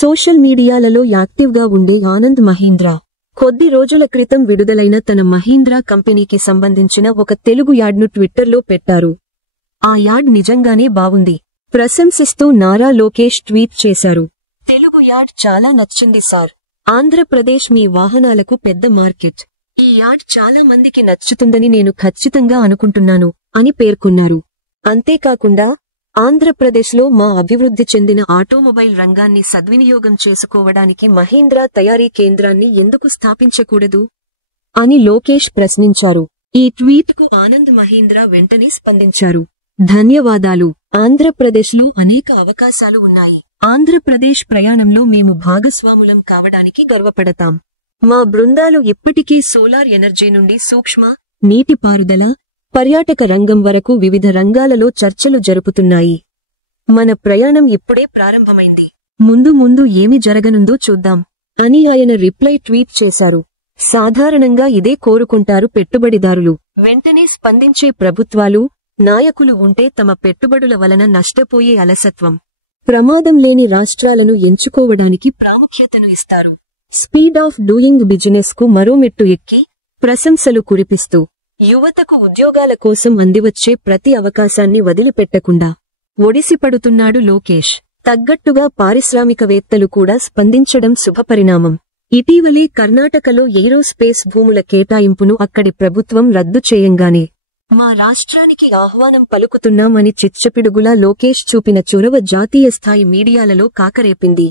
Social మీడియాలలో యాక్టివ్గా ఉండే ఆనంద్ మహీంద్రా కొద్ది రోజుల క్రితం విడుదలైన తన మహీంద్రా కంపెనీకి సంబంధించిన ఒక తెలుగు యాడ్ను ట్విట్టర్లో పెట్టారు. ఆ యాడ్ నిజంగానే బావుంది ప్రశంసిస్తూ నారా లోకేష్ ట్వీట్ చేశారు. తెలుగు యాడ్ చాలా నచ్చింది సార్. ఆంధ్రప్రదేశ్ మీ వాహనాలకు పెద్ద మార్కెట్. ఈ యాడ్ చాలా మందికి నచ్చుతుందని నేను ఖచ్చితంగా అనుకుంటున్నాను అని పేర్కొన్నారు. అంతేకాకుండా ఆంధ్రప్రదేశ్లో మా అభివృద్ధి చెందిన ఆటోమొబైల్ రంగాన్ని సద్వినియోగం చేసుకోవడానికి మహీంద్రా తయారీ కేంద్రాన్ని ఎందుకు స్థాపించకూడదు అని లోకేష్ ప్రశ్నించారు. ఈ ట్వీట్కు ఆనంద్ మహీంద్రా వెంటనే స్పందించారు. ధన్యవాదాలు. ఆంధ్రప్రదేశ్లో అనేక అవకాశాలు ఉన్నాయి. ఆంధ్రప్రదేశ్ ప్రయాణంలో మేము భాగస్వాములం కావడానికి గర్వపడతాం. మా బృందాలు ఇప్పటికే సోలార్ ఎనర్జీ నుండి సూక్ష్మ నీటిపారుదల, పర్యాటక రంగం వరకు వివిధ రంగాలలో చర్చలు జరుపుతున్నాయి. మన ప్రయాణం ఇప్పుడే ప్రారంభమైంది. ముందు ముందు ఏమి జరగనుందో చూద్దాం అని ఆయన రిప్లై ట్వీట్ చేశారు. సాధారణంగా ఇదే కోరుకుంటారు పెట్టుబడిదారులు. వెంటనే స్పందించే ప్రభుత్వాలు, నాయకులు ఉంటే తమ పెట్టుబడుల వలన నష్టపోయే అలసత్వం, ప్రమాదం లేని రాష్ట్రాలను ఎంచుకోవడానికి ప్రాముఖ్యతను ఇస్తారు. స్పీడ్ ఆఫ్ డూయింగ్ బిజినెస్ కు మరో మెట్టు ఎక్కి ప్రశంసలు కురిపిస్తూ యువతకు ఉద్యోగాల కోసం అందివచ్చే ప్రతి అవకాశాన్ని వదిలిపెట్టకుండా ఒడిసిపడుతున్నాడు లోకేష్. తగ్గట్టుగా పారిశ్రామికవేత్తలు కూడా స్పందించడం శుభపరిణామం. ఇటీవలే కర్ణాటకలో ఏరోస్పేస్ భూముల కేటాయింపును అక్కడి ప్రభుత్వం రద్దు చేయంగానే మా రాష్ట్రానికి ఆహ్వానం పలుకుతున్నామని చిచ్చపిడుగులా లోకేష్ చూపిన చొరవ జాతీయ స్థాయి మీడియాలలో కాకరేపింది.